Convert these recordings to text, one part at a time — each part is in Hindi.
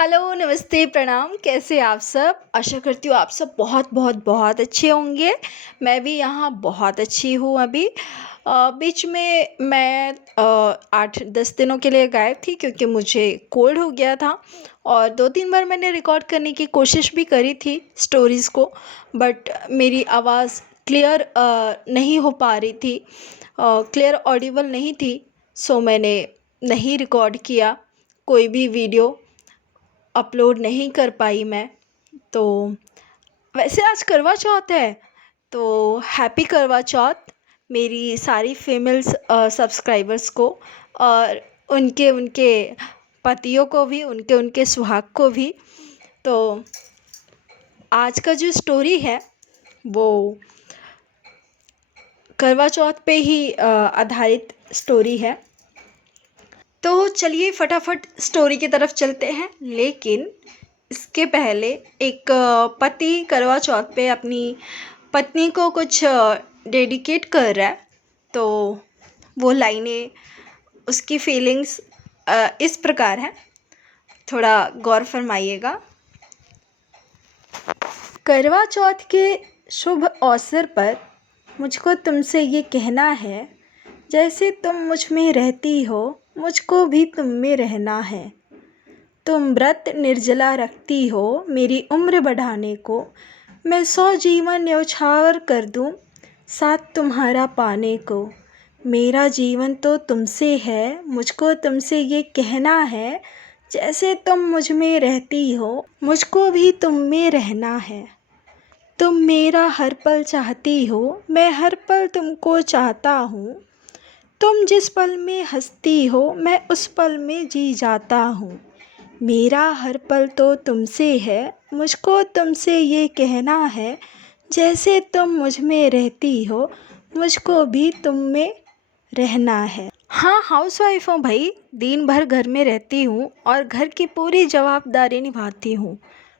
हेलो, नमस्ते, प्रणाम। कैसे आप सब? आशा करती हूँ आप सब बहुत बहुत बहुत अच्छे होंगे। मैं भी यहाँ बहुत अच्छी हूँ अभी। बीच में मैं 8-10 दिनों के लिए गायब थी क्योंकि मुझे कोल्ड हो गया था और 2-3 बार मैंने रिकॉर्ड करने की कोशिश भी करी थी स्टोरीज़ को, बट मेरी आवाज़ क्लियर नहीं हो पा रही थी, क्लियर ऑडिबल नहीं थी। सो मैंने नहीं रिकॉर्ड किया, कोई भी वीडियो अपलोड नहीं कर पाई मैं। तो वैसे आज करवा चौथ है, तो हैप्पी करवा चौथ मेरी सारी फीमेल्स सब्सक्राइबर्स को, और उनके उनके पतियों को भी, उनके उनके सुहाग को भी। तो आज का जो स्टोरी है वो करवा चौथ पे ही आधारित स्टोरी है। तो चलिए फटाफट स्टोरी की तरफ चलते हैं, लेकिन इसके पहले एक पति करवा चौथ पे अपनी पत्नी को कुछ डेडिकेट कर रहा है। तो वो लाइनें, उसकी फीलिंग्स इस प्रकार हैं, थोड़ा गौर फरमाइएगा। करवा चौथ के शुभ अवसर पर मुझको तुमसे ये कहना है, जैसे तुम मुझ में रहती हो मुझको भी तुम में रहना है। तुम व्रत निर्जला रखती हो मेरी उम्र बढ़ाने को, मैं 100 जीवन न्यौछावर कर दूं साथ तुम्हारा पाने को। मेरा जीवन तो तुमसे है, मुझको तुमसे ये कहना है, जैसे तुम मुझ में रहती हो मुझको भी तुम में रहना है। तुम मेरा हर पल चाहती हो, मैं हर पल तुमको चाहता हूँ। तुम जिस पल में हंसती हो मैं उस पल में जी जाता हूँ। मेरा हर पल तो तुमसे है, मुझको तुमसे ये कहना है, जैसे तुम मुझ में रहती हो मुझको भी तुम में रहना है। हाँ, हाउसवाइफ हूँ भाई, दिन भर घर में रहती हूँ और घर की पूरी जवाबदारी निभाती हूँ।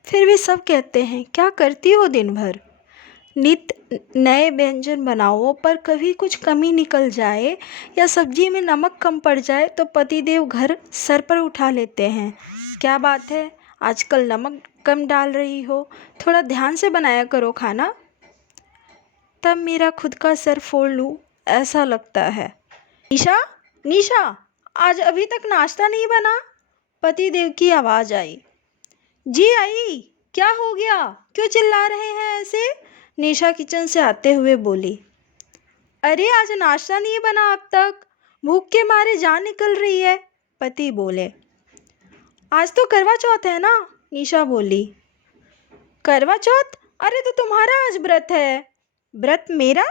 फिर भी सब कहते हैं क्या करती हो दिन भर। नित्य नए व्यंजन बनाओ, पर कभी कुछ कमी निकल जाए या सब्जी में नमक कम पड़ जाए तो पतिदेव घर सर पर उठा लेते हैं। क्या बात है, आजकल नमक कम डाल रही हो, थोड़ा ध्यान से बनाया करो खाना। तब मेरा खुद का सर फोड़ लूँ ऐसा लगता है। निशा, निशा, आज अभी तक नाश्ता नहीं बना? पतिदेव की आवाज़ आई। जी आई, क्या हो गया, क्यों चिल्ला रहे हैं ऐसे? निशा किचन से आते हुए बोली। अरे आज नाश्ता नहीं बना अब तक, भूख के मारे जान निकल रही है, पति बोले। आज तो करवा चौथ है ना, निशा बोली। करवा चौथ? अरे तो तुम्हारा आज व्रत है। व्रत मेरा?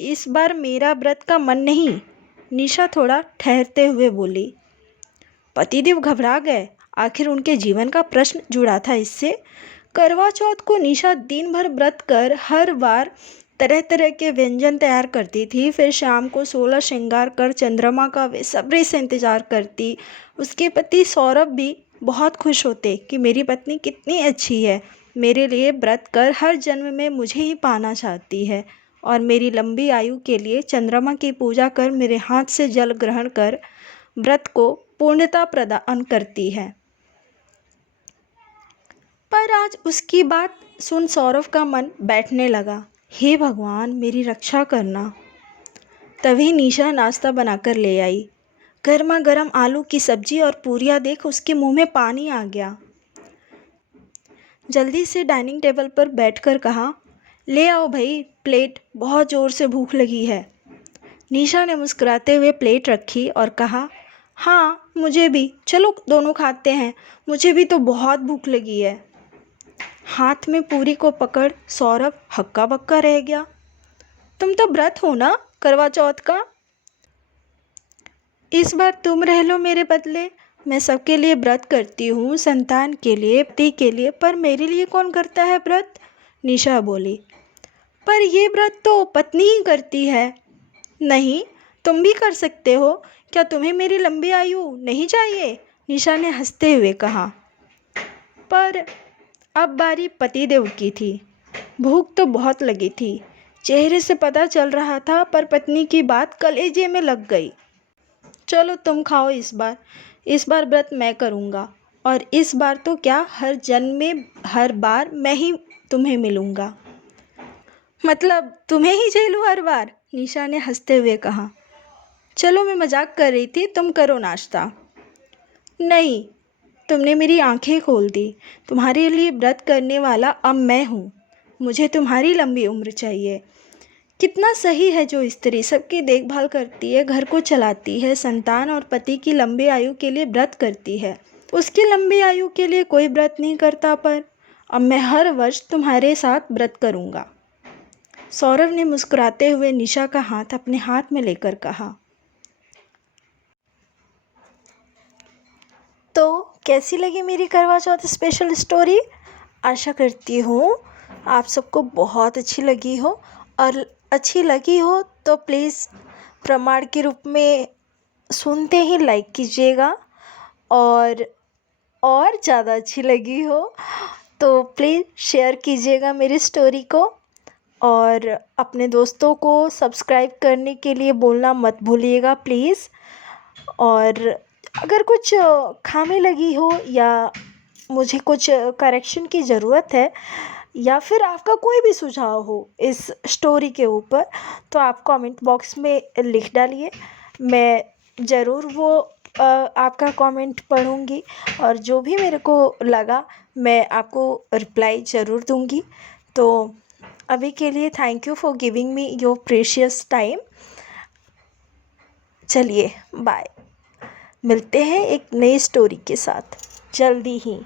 इस बार मेरा व्रत का मन नहीं, निशा थोड़ा ठहरते हुए बोली। पतिदेव घबरा गए, आखिर उनके जीवन का प्रश्न जुड़ा था इससे। करवा चौथ को निशा दिन भर व्रत कर हर बार तरह तरह के व्यंजन तैयार करती थी। फिर शाम को 16 श्रृंगार कर चंद्रमा का बेसब्री से इंतज़ार करती। उसके पति सौरभ भी बहुत खुश होते कि मेरी पत्नी कितनी अच्छी है, मेरे लिए व्रत कर हर जन्म में मुझे ही पाना चाहती है और मेरी लंबी आयु के लिए चंद्रमा की पूजा कर मेरे हाथ से जल ग्रहण कर व्रत को पूर्णता प्रदान करती है। पर आज उसकी बात सुन सौरभ का मन बैठने लगा। हे भगवान, मेरी रक्षा करना। तभी निशा नाश्ता बनाकर ले आई। गर्मा गर्म आलू की सब्जी और पूरियाँ देख उसके मुंह में पानी आ गया। जल्दी से डाइनिंग टेबल पर बैठकर कहा, ले आओ भाई प्लेट, बहुत ज़ोर से भूख लगी है। निशा ने मुस्कुराते हुए प्लेट रखी और कहा, हाँ मुझे भी, चलो दोनों खाते हैं, मुझे भी तो बहुत भूख लगी है। हाथ में पूरी को पकड़ सौरभ हक्का बक्का रह गया। तुम तो व्रत हो ना करवा चौथ का? इस बार तुम रह लो मेरे बदले। मैं सबके लिए व्रत करती हूँ, संतान के लिए, पति के लिए, पर मेरे लिए कौन करता है व्रत? निशा बोली। पर ये व्रत तो पत्नी ही करती है। नहीं, तुम भी कर सकते हो, क्या तुम्हें मेरी लंबी आयु नहीं चाहिए? निशा ने हंसते हुए कहा। पर अब बारी पतिदेव की थी। भूख तो बहुत लगी थी, चेहरे से पता चल रहा था, पर पत्नी की बात कलेजे में लग गई। चलो तुम खाओ, इस बार व्रत मैं करूँगा। और इस बार तो क्या, हर जन्म में हर बार मैं ही तुम्हें मिलूँगा। मतलब तुम्हें ही झेलूँ हर बार? निशा ने हंसते हुए कहा। चलो मैं मजाक कर रही थी, तुम करो नाश्ता। नहीं, तुमने मेरी आंखें खोल दी। तुम्हारे लिए व्रत करने वाला अब मैं हूँ। मुझे तुम्हारी लंबी उम्र चाहिए। कितना सही है जो स्त्री सबकी देखभाल करती है, घर को चलाती है, संतान और पति की लंबी आयु के लिए व्रत करती है। उसकी लंबी आयु के लिए कोई व्रत नहीं करता, पर अब मैं हर वर्ष तुम्हारे साथ व्रत करूँगा। सौरभ ने मुस्कुराते हुए निशा का हाथ अपने हाथ में लेकर कहा। तो कैसी लगी मेरी करवा चौथ स्पेशल स्टोरी? आशा करती हूँ आप सबको बहुत अच्छी लगी हो, और अच्छी लगी हो तो प्लीज़ प्रमाण के रूप में सुनते ही लाइक कीजिएगा, और ज़्यादा अच्छी लगी हो तो प्लीज़ शेयर कीजिएगा मेरी स्टोरी को, और अपने दोस्तों को सब्सक्राइब करने के लिए बोलना मत भूलिएगा प्लीज़। और अगर कुछ खामी लगी हो या मुझे कुछ करेक्शन की ज़रूरत है, या फिर आपका कोई भी सुझाव हो इस स्टोरी के ऊपर, तो आप कमेंट बॉक्स में लिख डालिए। मैं ज़रूर वो आपका कमेंट पढ़ूंगी, और जो भी मेरे को लगा मैं आपको रिप्लाई ज़रूर दूंगी। तो अभी के लिए thank you for giving me your precious time. चलिए बाय, मिलते हैं एक नई स्टोरी के साथ जल्दी ही।